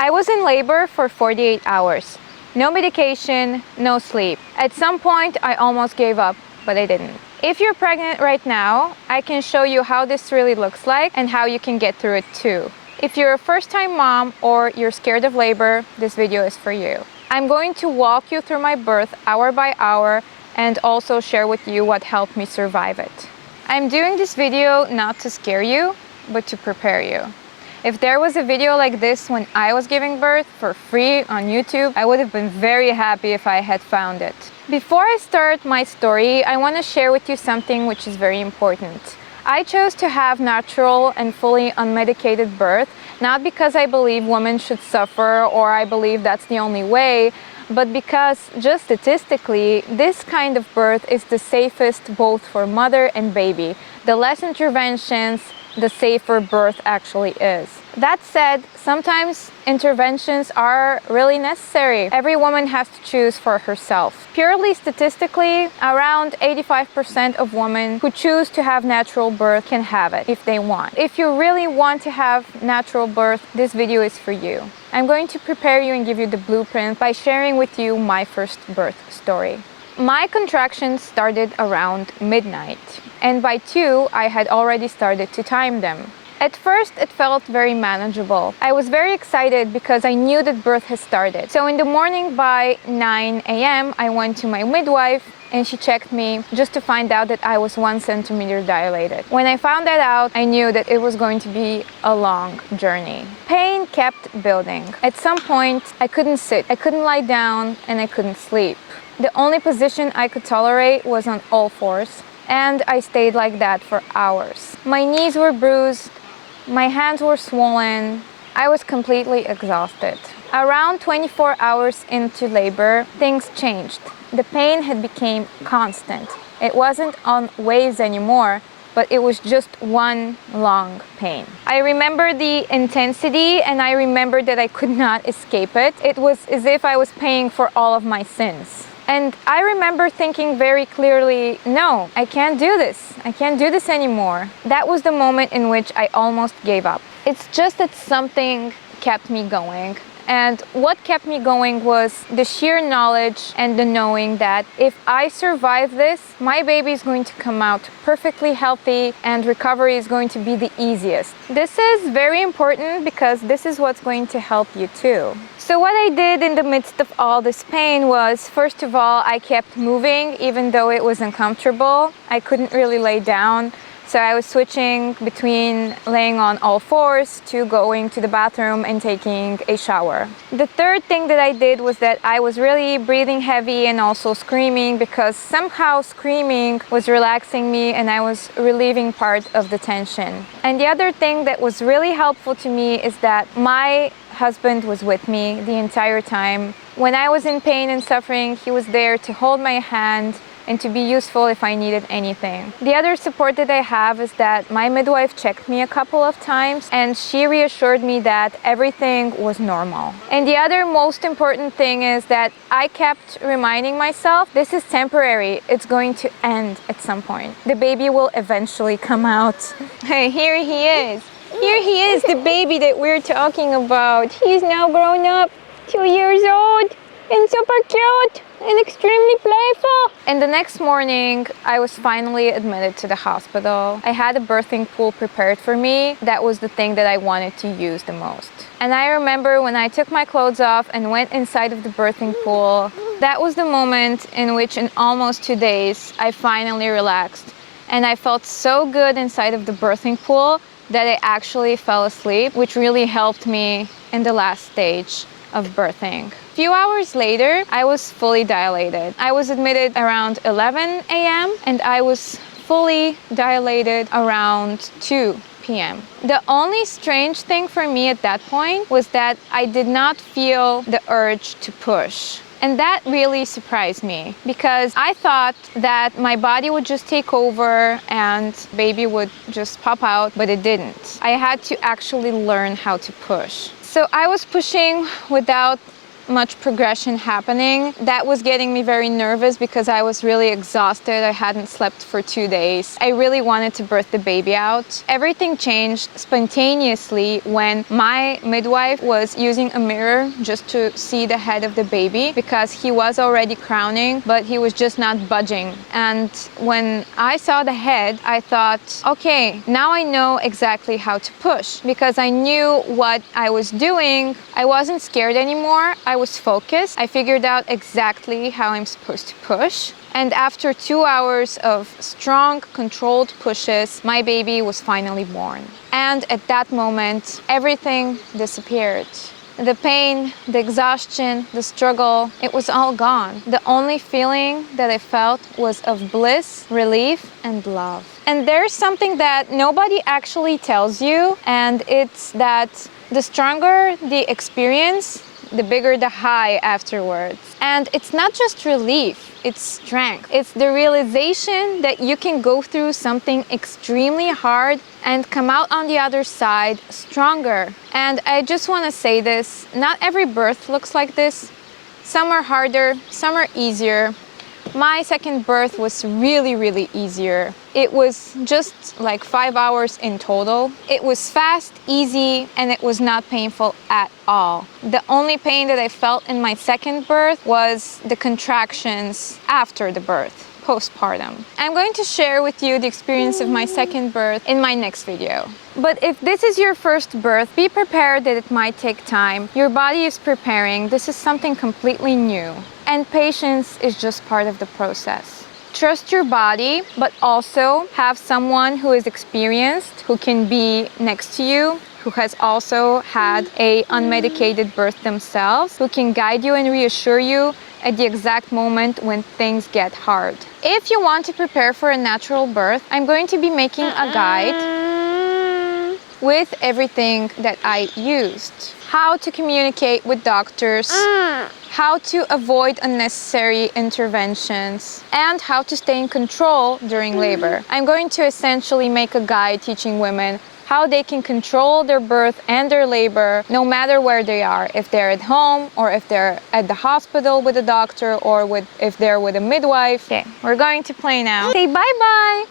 I was in labor for 48 hours. No medication, no sleep. At some point, I almost gave up, but I didn't. If you're pregnant right now, I can show you how this really looks like and how you can get through it too. If you're a first-time mom or you're scared of labor, this video is for you. I'm going to walk you through my birth hour by hour and also share with you what helped me survive it. I'm doing this video not to scare you, but to prepare you. If there was a video like this when I was giving birth for free on YouTube, I would have been very happy if I had found it. Before I start my story, I want to share with you something which is very important. I chose to have natural and fully unmedicated birth, not because I believe women should suffer or I believe that's the only way, but because just statistically, this kind of birth is the safest both for mother and baby. The less interventions, the safer birth actually is. That said, sometimes interventions are really necessary. Every woman has to choose for herself. Purely statistically, around 85% of women who choose to have natural birth can have it if they want. If you really want to have natural birth, this video is for you. I'm going to prepare you and give you the blueprint by sharing with you my first birth story. My contractions started around midnight, and by 2, I had already started to time them. At first, it felt very manageable. I was very excited because I knew that birth had started. So in the morning by 9 a.m., I went to my midwife and she checked me just to find out that I was 1 centimeter dilated. When I found that out, I knew that it was going to be a long journey. Pain kept building. At some point, I couldn't sit, I couldn't lie down, and I couldn't sleep. The only position I could tolerate was on all fours, and I stayed like that for hours. My knees were bruised, my hands were swollen, I was completely exhausted. Around 24 hours into labor, things changed. The pain had become constant. It wasn't on waves anymore, but it was just one long pain. I remember the intensity and I remember that I could not escape it. It was as if I was paying for all of my sins. And I remember thinking very clearly, no, I can't do this. I can't do this anymore. That was the moment in which I almost gave up. It's just that something kept me going. And what kept me going was the sheer knowledge and the knowing that if I survive this, my baby is going to come out perfectly healthy and recovery is going to be the easiest. This is very important because this is what's going to help you too. So what I did in the midst of all this pain was, first of all, I kept moving even though it was uncomfortable. I couldn't really lay down. So I was switching between laying on all fours to going to the bathroom and taking a shower. The third thing that I did was that I was really breathing heavy and also screaming because somehow screaming was relaxing me and I was relieving part of the tension. And the other thing that was really helpful to me is that my husband was with me the entire time. When I was in pain and suffering, he was there to hold my hand and to be useful if I needed anything. The other support that I have is that my midwife checked me a couple of times and she reassured me that everything was normal. And the other most important thing is that I kept reminding myself, this is temporary, it's going to end at some point. The baby will eventually come out. Hey, here he is. Here he is, the baby that we're talking about. He's now grown up, 2 years old, and super cute and extremely playful. And the next morning, I was finally admitted to the hospital. I had a birthing pool prepared for me. That was the thing that I wanted to use the most. And I remember when I took my clothes off and went inside of the birthing pool, that was the moment in which in almost 2 days, I finally relaxed. And I felt so good inside of the birthing pool that I actually fell asleep, which really helped me in the last stage of birthing. A few hours later, I was fully dilated. I was admitted around 11 a.m. and I was fully dilated around 2 p.m. The only strange thing for me at that point was that I did not feel the urge to push. And that really surprised me because I thought that my body would just take over and baby would just pop out, but it didn't. I had to actually learn how to push. So I was pushing without much progression happening. That was getting me very nervous because I was really exhausted. I hadn't slept for 2 days. I really wanted to birth the baby out. Everything changed spontaneously when my midwife was using a mirror just to see the head of the baby because he was already crowning, but he was just not budging. And when I saw the head, I thought, okay, now I know exactly how to push because I knew what I was doing. I wasn't scared anymore. I was focused. I figured out exactly how I'm supposed to push. And after 2 hours of strong, controlled pushes, my baby was finally born. And at that moment, everything disappeared. The pain, the exhaustion, the struggle, it was all gone. The only feeling that I felt was of bliss, relief, and love. And there's something that nobody actually tells you, and it's that the stronger the experience, the bigger the high afterwards. And it's not just relief, it's strength. It's the realization that you can go through something extremely hard and come out on the other side stronger. And I just want to say this, not every birth looks like this. Some are harder, some are easier. My second birth was really easier. It was just like 5 hours in total. It was fast, easy, and it was not painful at all. The only pain that I felt in my second birth was the contractions after the birth, postpartum. I'm going to share with you the experience of my second birth in my next video. But if this is your first birth, be prepared that it might take time. Your body is preparing. This is something completely new. And patience is just part of the process. Trust your body, but also have someone who is experienced, who can be next to you, who has also had an unmedicated birth themselves, who can guide you and reassure you at the exact moment when things get hard. If you want to prepare for a natural birth, I'm going to be making a guide with everything that I used. How to communicate with doctors, how to avoid unnecessary interventions, and how to stay in control during labor. I'm going to essentially make a guide teaching women how they can control their birth and their labor no matter where they are, if they're at home or if they're at the hospital with a doctor or if they're with a midwife. Okay, we're going to play now. Say bye-bye.